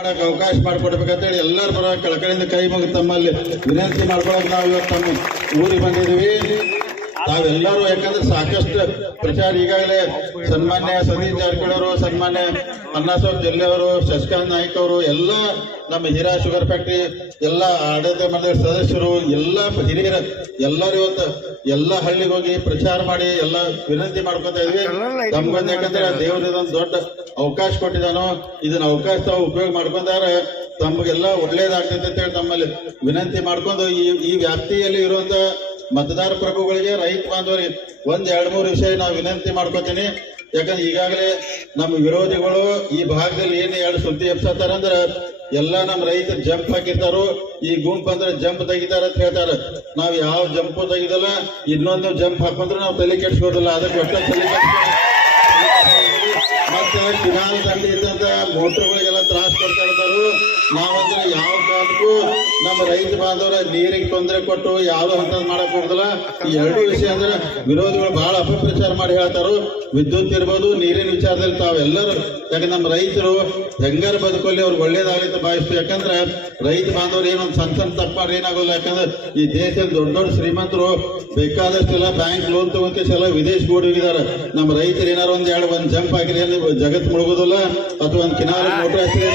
ಮಾಡಕ್ಕೆ ಅವಕಾಶ ಮಾಡಿಕೊಡ್ಬೇಕಂತೇಳಿ ಎಲ್ಲರ ಪರ ಕಳಕಳಿಯಿಂದ ಕೈ ಮುಗಿದು ತಮ್ಮಲ್ಲಿ ವಿನಂತಿ ಮಾಡ್ಕೊಳಕ್ ನಾವು ಇವತ್ತು ನಮ್ಮ ಊರಿಗೆ ಬಂದಿದ್ದೀವಿ. ತಾವೆಲ್ಲರೂ ಯಾಕಂದ್ರೆ ಸಾಕಷ್ಟು ಪ್ರಚಾರ ಈಗಾಗಲೇ ಸನ್ಮಾನ್ಯ ಸತೀಶ್ ಜಾರಕಿಹೊಳಿ ಅವರು, ಸನ್ಮಾನ್ಯ ಅಣ್ಣಾಸಾಹೇಬ್ ಜೊಲ್ಲೆ ಅವರು, ಶಶಿಕಾಂತ್ ನಾಯ್ಕ ಅವರು, ಎಲ್ಲ ನಮ್ಮ ಹೀರಾ ಶುಗರ್ ಫ್ಯಾಕ್ಟರಿ ಎಲ್ಲ ಆಡಳಿತ ಮಂಡಳಿ ಸದಸ್ಯರು, ಎಲ್ಲ ಹಿರಿಯರ ಎಲ್ಲರೂ ಇವತ್ತು ಎಲ್ಲ ಹಳ್ಳಿಗೆ ಹೋಗಿ ಪ್ರಚಾರ ಮಾಡಿ ಎಲ್ಲ ವಿನಂತಿ ಮಾಡ್ಕೊತ ಇದ್ವಿ. ನಮ್ಗೊಂದು ಯಾಕಂದ್ರೆ ದೇವರು ಇದೊಂದು ದೊಡ್ಡ ಅವಕಾಶ ಕೊಟ್ಟಿದ್ದಾನೋ, ಇದನ್ನ ಅವಕಾಶ ತಾವು ಉಪಯೋಗ ಮಾಡ್ಕೊಂಡಾರ ತಮಗೆಲ್ಲ ಒಳ್ಳೇದಾಗ್ತೈತೆ ಅಂತ ಹೇಳಿ ತಮ್ಮಲ್ಲಿ ವಿನಂತಿ ಮಾಡ್ಕೊಂಡು ಈ ವ್ಯಾಪ್ತಿಯಲ್ಲಿ ಇರುವಂತ ಮತದಾರ ಪ್ರಭುಗಳಿಗೆ, ರೈತ ಬಾಂಧವರಿಗೆ ಒಂದ್ 2-3 ವಿಷಯ ನಾವು ವಿನಂತಿ ಮಾಡ್ಕೋತೀನಿ. ಯಾಕಂದ್ರೆ ಈಗಾಗಲೇ ನಮ್ಮ ವಿರೋಧಿಗಳು ಈ ಭಾಗದಲ್ಲಿ ಏನು 2 ಸುದ್ದಿ ಎಬ್ಸತ್ತಾರಂದ್ರ ಎಲ್ಲ ನಮ್ಮ ರೈತರು ಜಂಪ್ ಹಾಕಿರ್ತಾರೋ, ಈ ಗುಂಪು ಅಂದ್ರೆ ಜಂಪ್ ತೆಗಿತಾರ ಅಂತ ಹೇಳ್ತಾರ. ನಾವ್ ಯಾವ ಜಂಪು ತೆಗಿದಲ್ಲ, ಇನ್ನೊಂದು ಜಂಪ್ ಹಾಕೊಂಡ್ರೆ ನಾವು ತಲೆ ಕೆಡ್ಸ್ಕೋದಿಲ್ಲ. ಅದಕ್ಕೆ ಒಟ್ಟ ತಲೆ ಮತ್ತೆ ಕಿನಾಲ್ ದಂಡಿ ಇದ್ದಂತ ಮೋಟರ್ಗಳಿಗೆಲ್ಲ ತ್ರಾಸ ಕೊಡ್ತಾ ಇರ್ತಾರು. ನಾವಂದ್ರೆ ಯಾವ ಕಾಲಕ್ಕೂ ನಮ್ಮ ರೈತ ಬಾಂಧವರ ನೀರಿಗೆ ತೊಂದರೆ ಕೊಟ್ಟು ಯಾವ್ದು ಅಂತ ಮಾಡಕ್ ಹೋಗುದಿಲ್ಲ. ಈ 2 ವಿಷಯ ಅಂದ್ರೆ ವಿರೋಧಿಗಳು ಬಹಳ ಅಪಪ್ರಚಾರ ಮಾಡಿ ಹೇಳ್ತಾರು. ವಿದ್ಯುತ್ ಇರ್ಬೋದು, ನೀರಿನ ವಿಚಾರದಲ್ಲಿ ತಾವೆಲ್ಲರೂ, ಯಾಕಂದ್ರೆ ನಮ್ಮ ರೈತರು ಹೆಂಗಾರ ಬದುಕಲ್ಲಿ ಅವ್ರಿಗೆ ಒಳ್ಳೇದಾಗಲಿ ಅಂತ ಭಾವಿಸ್ತು. ಯಾಕಂದ್ರೆ ರೈತ ಬಾಂಧವರು ಏನೊಂದು ಸಣ್ಣ ತಪ್ಪು ಮಾಡಿ ಏನಾಗೋಲ್ಲ. ಯಾಕಂದ್ರೆ ಈ ದೇಶದಲ್ಲಿ ದೊಡ್ಡ ದೊಡ್ಡ ಶ್ರೀಮಂತರು ಬೇಕಾದಷ್ಟೆಲ್ಲ ಬ್ಯಾಂಕ್ ಲೋನ್ ತಗೊಂತೆಲ್ಲ ವಿದೇಶ ಹೋಗಿದ್ದಾರೆ. ನಮ್ಮ ರೈತರು ಏನಾರು ಒಂದ್ ಜಂಪ್ ಹಾಕಿದ್ರೆ ಜಗತ್ ಮುಳುಗೋದಿಲ್ಲ, ಅಥವಾ ಒಂದು ಕಿನಾಲ್ ಮೋಟರ್ ಹಾಕಿದ್ರೆ